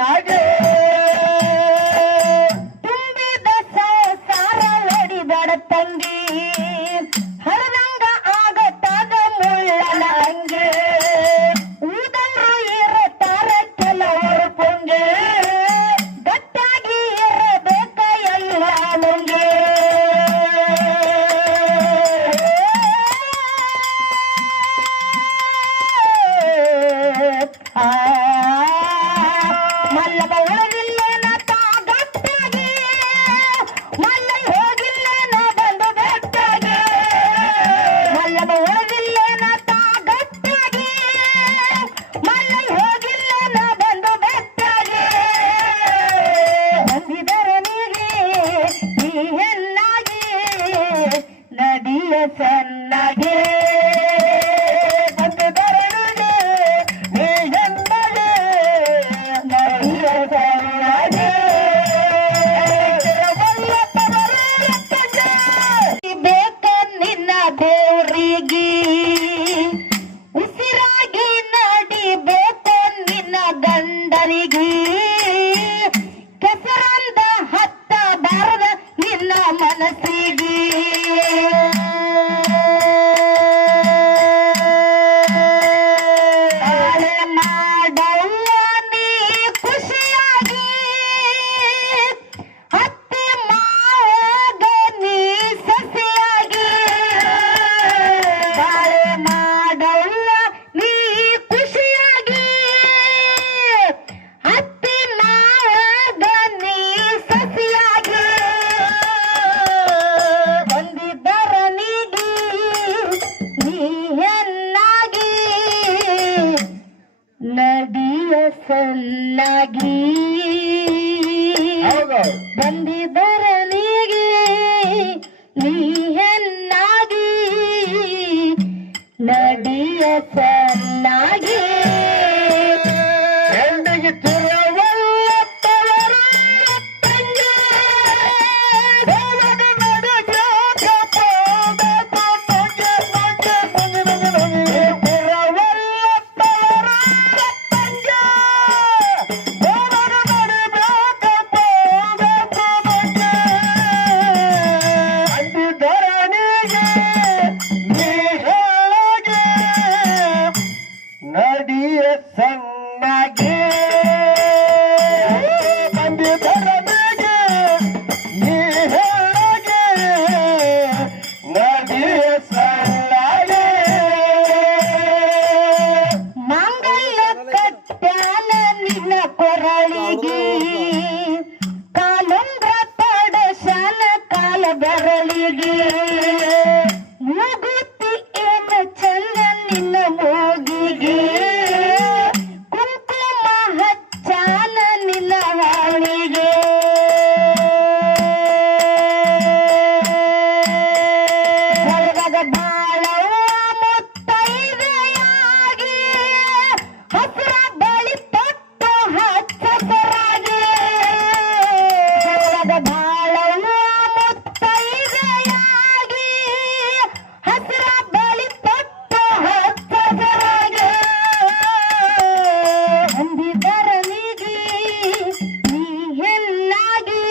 ಹಾಗೆ ತುಂಬಿದ ಸಂಸಾರ ಒಡಿದಡ ತಂಗಿ ಹರದಂಗ ಆಗತಾದ ಮುಳ್ಳನ ಹಂಗೆ ಉಳಿದವರು ಇರತಾರ ಕೆಲವರು ಪುಂಗೆ ಗಟ್ಟಾಗಿ ಇರಬೇಕ ಎಲ್ಲ ಮುಂಗೆ ಮಲ್ಲವ ಉಳಿದಿಲ್ಲೇನ ಗಟ್ಟಾಗಿ ಮಲ್ಲೈ ಹೋಗಿಲ್ಲೇನ ಬಂದು ಬೆಟ್ಟಾಗಿ ಮಲ್ಲವ ಉಳಿದಿಲ್ಲೇನ ಗಟ್ಟಾಗಿ ಮಲ್ಲೈ ಹೋಗಿಲ್ಲೇನ ಬಂದು ಬೆಟ್ಟಾಗಿ ಬಂದಿದರ ನೀಗೆ ಈ ಹೆಣ್ಣಾಗಿ ನದಿಯ ಚೆನ್ನಾಗಿ ದೇವರಿಗೆ ಉಸಿರಾಗಿ ನಡಿಬೇಕು ನಿನ್ನ ಗಂಡರಿಗೆ ಕೆಸರಂದ ಹತ್ತ ಬಾರದ ನಿನ್ನ ಮನಸ್ಸಿಗೆ ಮಾಡವ್ವ ನೀ ಖುಷಿಯಾಗಿ ಹತ್ತಿ ಮಾವಾಗ ನೀ ಸಸಿಯಾಗಿ ಮಾಡವ್ವ ನೀ ಖುಷಿಯಾಗಿ ಹತ್ತಿ ಮಾವಾಗ ನೀ ಸಸಿಯಾಗಿ ಬಂದಿದ್ದರ ನೀಗಿ ನೀ ಹೆಣ್ಣಾಗಿ ನದಿಯ ಸನ್ನಾಗಿ ಬಂದಿದ್ದರ ನೀಗಿ ನೀ ಹೆಣ್ಣಾಗಿ ನದಿಯ ಸನ್ನಾಗಿ ಹೆಣ್ಣಿಗೆ ತಿರುವಲ್ಲ ತವರ ತಂಗಿ ದೇವರ ನಡುಗ್ಯಾಕ ಹೋಗಬೇಕು ತಂಗಿ ತಿರುವಲ್ಲ ತವರ ತಂಗಿ ದೇವರ ನಡುಗ್ಯಾಕ ಹೋಗಬೇಕು ತಂಗಿ ಅಂದಿದ್ದರನಿಗೆ ನೀ ಹೇಳಗೆ ನಡಿಯ ಸಣ್ಣಗೆ ಬಂದಿದ್ದರನಿಗೆ ನೀ ಹೇಳಗೆ ನಡಿಯ ಸಣ್ಣಗೆ ಮಾಂಗಲ್ಯ ಕಟ್ಟ್ಯಾನ ನಿನ್ನ ಕೊರಳಿಗೆ ಕಾಲುಂಗ್ರ ತೊಡಶಾನ ಕಾಲ ಬೆರಳಿಗೆ ಮೂಗುತಿ ಏನು ಚಂದ ನಿನ್ನ ಮೂಗಿಗೆ ಕುಂಕುಮ ಹಚ್ಚಾನ ನಿನ್ನ ಹಾಳಿಗೆ ಸ್ವರ್ಗದ ಬಾಳವ್ವ ಮುತ್ತೈದೆಯಾಗಿ ಹಸಿರ ಬಳಿ ತೊಟ್ಟು ಹಚ್ಚಸರಾಗಿ ಸ್ವರ್ಗದ ಬಾಳವ್ವ ಮುತ್ತೈದೆಯಾಗಿ ಹಸಿರ ಬಳಿ ತೊಟ್ಟು ಹಚ್ಚಸರಾಗಿ ಅಂದಿದರ ನೀಗಿ ನೀ ಹೆಣ್ಣಾಗಿ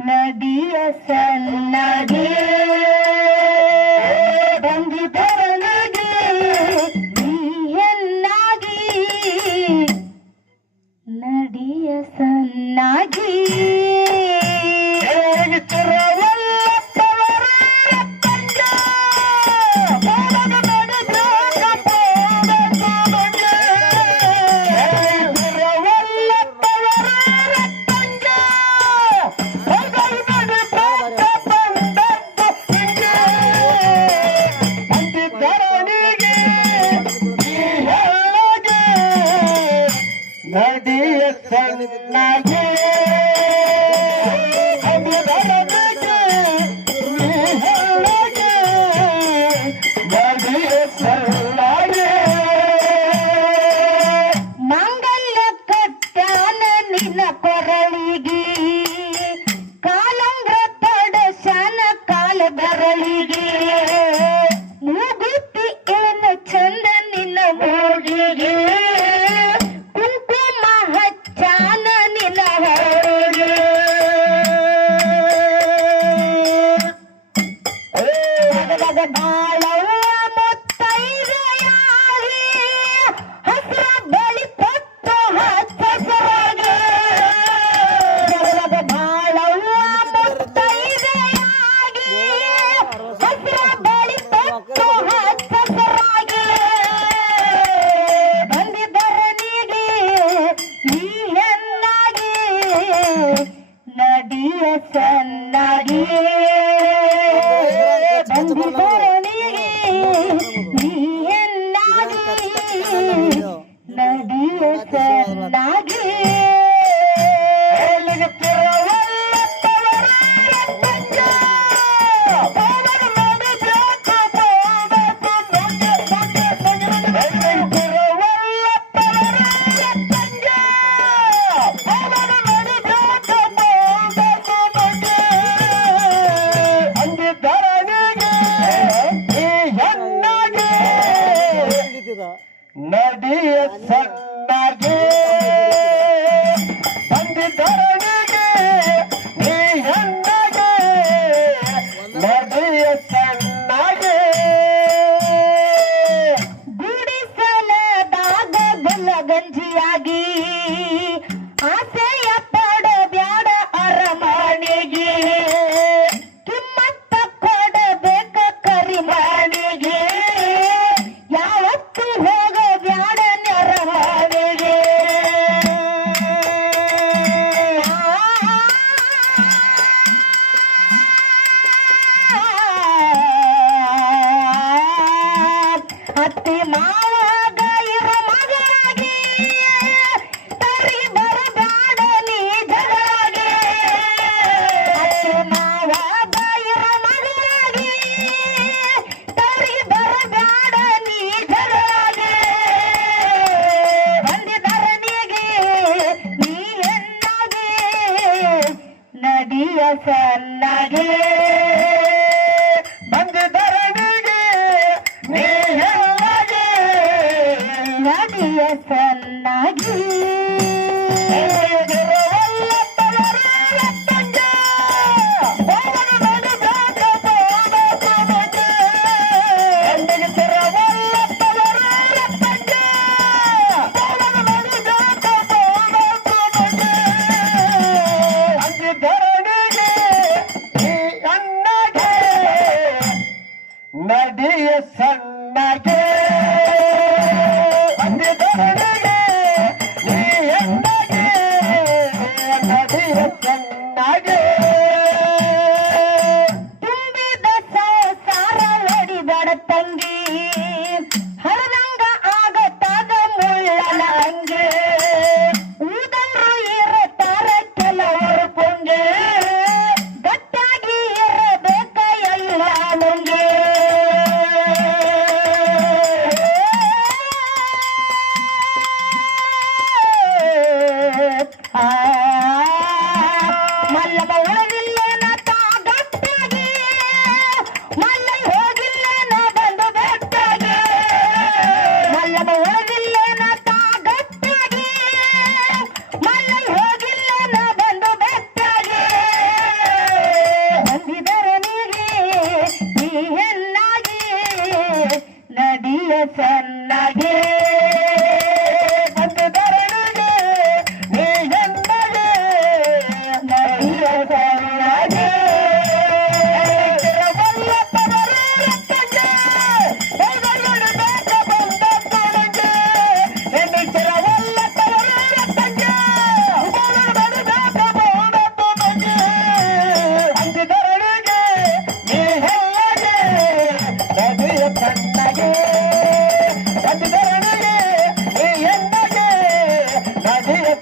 ನದಿಯ ಸಣ್ಣಗೆ ಬಂದಿದರ ನೀಗಿ ನೀ ಹೆಣ್ಣಾಗಿ ನದಿಯ ಸಣ್ಣಗೆ ಹೆಣ್ಣಿಗೆ ತಿರುವಲ್ಲ ತವರ ತಂಗಿ ದೇವರ ನಡುಗ್ಯಾಕ ಹೋಗಬೇಕು ತಂಗಿ ತಿರುವಲ್ಲ ತವರ ತಂಗಿ ದೇವರ ನಡುಗ್ಯಾಕ ಬಂದದ್ದು ಹಿಂಗೆ ಅಂದಿದ್ದರನಿಗೆ ನೀ ಹೇಳಗೆ ನದಿಯ ಸಣ್ಣಗೆ ಅಂದಿದ್ದರನಿಗೆ ನೀ ಹೇಳಗೆ ನದಿಯ ಸಣ್ಣಗೆ ಮಾಂಗಲ್ಯ ಕಟ್ಟ್ಯಾನ ನಿನ್ನ ಕೊರಳಿಗೆ ಕಾಲುಂಗ್ರ ತೊಡಶಾನ ಕಾಲ ಬೆರಳಿಗೆ ಮೂಗುತಿ ಏನು ಚಂದ ನಿನ್ನ ಮೂಗಿಗೆ ಕುಂಕುಮ ನೀ ಹೆಣ್ಣಾಗಿ ನಡಿಯ ಚೆನ್ನಾಗಿ ಬಂದಿದ್ದರನಿಗೆ ನೀ ಹೆಣ್ಣಾಗಿ ನಡಿಯ ಚೆನ್ನಾಗಿ ನಡಿಯ ಸಣ್ಣಗೆ ಬಂದಿದ್ದರನಿಗೆ ನೀ ಹೆಣ್ಣಗೆ ನಡಿಯ ಸಣ್ಣಗೆ ಗುಡಿಸಲದಾಗ ಗುಲಗಂಜಿಯಾಗಿ ಆಸೆಯ ಪಡಬ್ಯಾಡ ಅರಮನೆಗೆ ಕಿಮ್ಮತ್ತ ಕೊಡಬೇಕ ಕರಿಮಣಿಗೆ ಯಾವತ್ತು ಹೋಗಬ್ಯಾಡ ನೆರಮನೆಗೆ ಅತ್ತಿ ಮಾವಾಗ ಇರ ಮಗನಾಗಿ ತರಿ ಬರಬ್ಯಾಡ ನೀ ಜಗಾಗಿ ಅತ್ತಿ ಮಾವಾಗ ಇರ ಮಗನಾಗಿ ತರಿ ಬರಬ್ಯಾಡ ನೀ ಜಗಾಗಿ ಬಂದಿದ್ದರನಿಗೆ ನೀ ಹೆಣ್ಣಾಗಿ ನಡಿಯ ಸಣ್ಣಗೆ ಬಂದಿದ್ದರನಿಗೆ ನೀ ಹೆಣ್ಣಗೆ ನಡಿಯ ಸಣ್ಣಗಿ ನಡಿಯ ಸಣ್ಣಗೆ ಬಂದಿದ್ದರನಿಗೆ ನೀ ಹೆಣ್ಣಗೆ ನಡಿಯ ಸಣ್ಣಗೆ ತುಂಬಿದ ಸಂಸಾರ ಒಡಿಬೇಡ ತಂಗಿ ಹರದಂಗ ಆಗತ್ತಾಗ ಮುಳ್ಳನ ಹಂಗೆ ಊದರು ಇರುತ್ತಾರ ಕೆಲವರು ಪುಂಗೆ ಗಟ್ಟಾಗಿ ಇರಬೇಕ ಎಲ್ಲ ನುಂಗೆ ಮಲ್ಲವ ಉಳದಿಲ್ಲೇನ ತಾ ಗಟ್ಟಾಗಿ ಮಲ್ಲೈ ಹೋಗಿಲ್ಲೇನ ಬಂದು ಬೆಟ್ಟಾಗಿ ಮಲ್ಲವ ಉಳದಿಲ್ಲೇನ ತಾ ಗಟ್ಟಾಗಿ ಮಲ್ಲೈ ಹೋಗಿಲ್ಲೇನ ಬಂದು ಬೆಟ್ಟಾಗಿ ಬಂದಿದ್ದರನಿಗೆ ನೀ ಹೆಣ್ಣಾಗಿ ನಡಿಯ ಸಣ್ಣಗೆ ಬಂದಿದ್ದರನಿಗೆ ನೀ ಹೆಣ್ಣಗೆ ನಡಿಯ ಸಣ್ಣಗೆ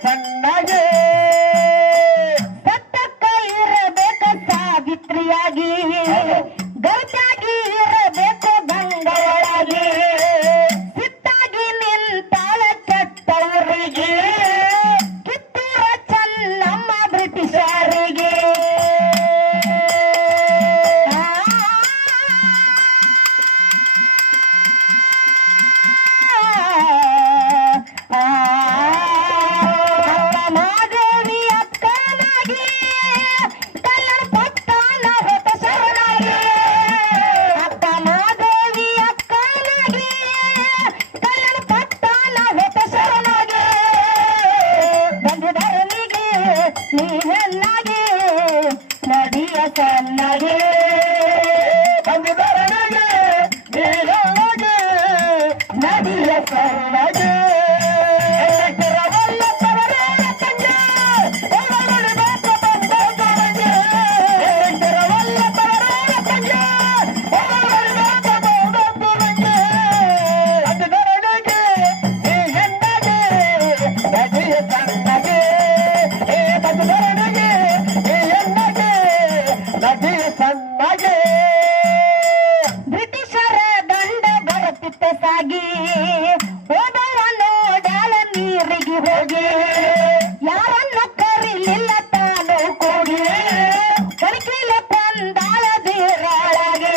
ಸಣ್ಣಗೆ ಸತ್ತಕ್ಕ ಇರಬೇಕ ಸಾವಿತ್ರಿಯಾಗಿ ಗೌಚಾಗಿ ಇರಬೇಕು ಗಂಗಳಾಗಿ ಸಿಟ್ಟಾಗಿ ನಿಂತಾಳ ಕೆಟ್ಟವರಿಗೆ ಕಿತ್ತೂರ ಚೆನ್ನಮ್ಮ ಬ್ರಿಟಿಷರಿಗೆ ಅಕ್ಕ ಮಾದೇವಿ ಅಕ್ಕನಾಗಿ ಕಲ್ಲರ ಪಟ್ಟಣ ಹೊತ್ತ ಶರಣಾಗಿ ಅಕ್ಕ ಮಾದೇವಿ ಅಕ್ಕನಾಗಿ ಕಲ್ಲರ ಪಟ್ಟಣ ಹೊತ್ತ ಶರಣಾಗಿ ಬಂದಿದ್ದರನಿಗೆ ನೀ ಹೆಣ್ಣಾಗಿ ನಡಿಯ ಸಣ್ಣಗೆ ಬಂದಿದ್ದರನಿಗೆ ನೀ ಹೆಣ್ಣಗೆ ನಡಿಯ ಸಣ್ಣಗೆ ವಲ್ಲಪ್ಪವರೇ ಸಣ್ಣಗೆ ಬದುಕರಣಿಗೆ ಎನ್ನಗೆ ನದಿ ಸಣ್ಣಗೆ ಬ್ರಿಟಿಷರ ದಂಡ ಬರುತ್ತಿತ್ತ ಸಾಗಿ ಹೋದವ ನೋಡಾಳ ನೀರಿಗೆ ಹೋಗಿ ಯಾರನ್ನು ಕರಿಲಿಲ್ಲ ತಾನು ಕೂಡಿ ಕಣಕಿಲ ಬಂದಾಳ ದೀರಾಳಗೆ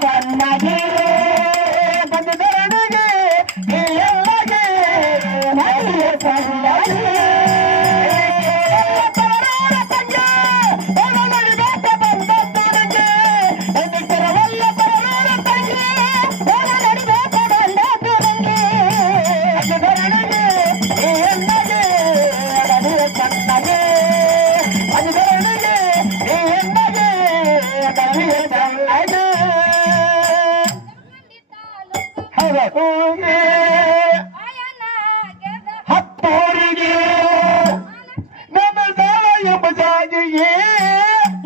ಸಣ್ಣಗೆ ಬಂದರಣಿಗೆ ಎಲ್ಲಗೆ ನದಿಯ ಸಣ್ಣಗೆ ಹತ್ತೋರಿಗೆ ನಮ್ಮ ಸಾಲ ಎಂಬ ಜಾಗಿಗೆ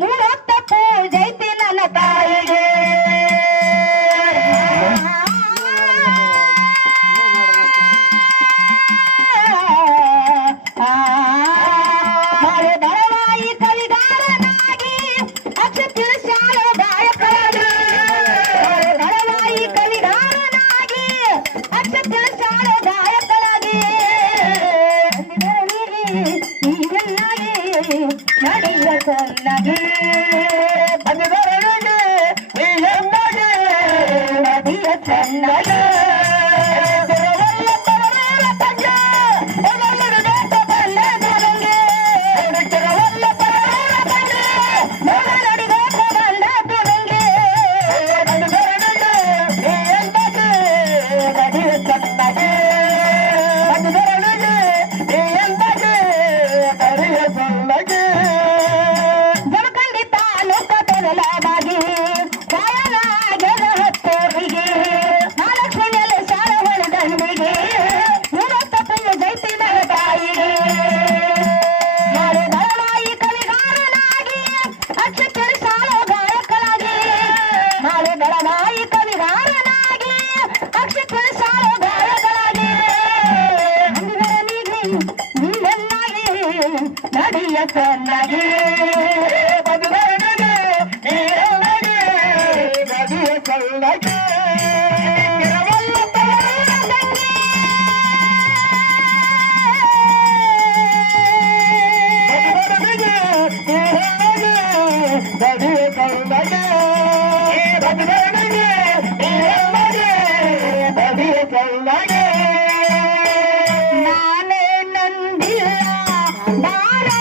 ಮೂವತ್ತ ಪೂಜೈತಿ ನನ್ನ ತಾಯಿಗೆ ಮಳೆ ಬರವಾಯಿ ಕವಿಗಾರನಾಗಿ ಅಕ್ಷ ತಿಳಿಸಾಳು ಗಾಯಕರಾಗಿ ಮಳೆ ಬರವಾಯಿ ಕವಿಗಾರನಾಗಿ ಅಕ್ಷ ತಿಳಿಸಾಳು ಗಾಯಕರಾಗಿ ನಡೆಯ ಸಣ್ಣಗೆ ಬಂದರಣಿಗೆ ಎನ್ನಗೆ ನದಿಯ ಸಣ್ಣಗೆ ಜಮಖಂಡಿ ತಾಲೂಕ ತೊರಲಾಗಿ ಕಾಯಲಾಗದ ಹತ್ತೋರಿಗೆ ಮಹಾಲಕ್ಷ್ಮಿಯಲ್ಲಿ ಶಾರವಳ ದಂಡಿಗೆ ಮೂವತ್ತ ಪುಣ್ಯ ಜೈತಿ ನನ್ನ ತಾಯಿಗೆ ಮಾಡು ಬರವಾಯಿ ಕವಿಗಾರನಾಗಿ ಅಕ್ಷ ತಿಳಿಸಾಳು ಗಾಯಕರಾಗಿ ಮಾಡು ಬರವಾಯಿ ಕವಿಗಾರನಾಗಿ ಅಕ್ಷ ತಿಳಿಸಾಳು ಗಾಯಕರಾಗಿ ನೀವೆಲ್ಲಾಗಿ ನಡಿಯ ಸಣ್ಣಗೆ ಬಂದರಣಿಗೆ ಎಲ್ಲಗೆ ನದಿಯ ಸಣ್ಣಗೆ ನಾನೇ ನಂದಿಲ್ಲ ಬಾರೋ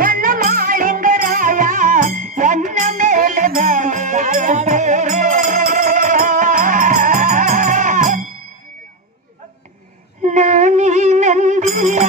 ನನ್ನ ಮಾಳಿಂಗರಾಯ ನನ್ನ ಮೇಲೆ ನಾನೇ ನಂದಿಲ್ಲ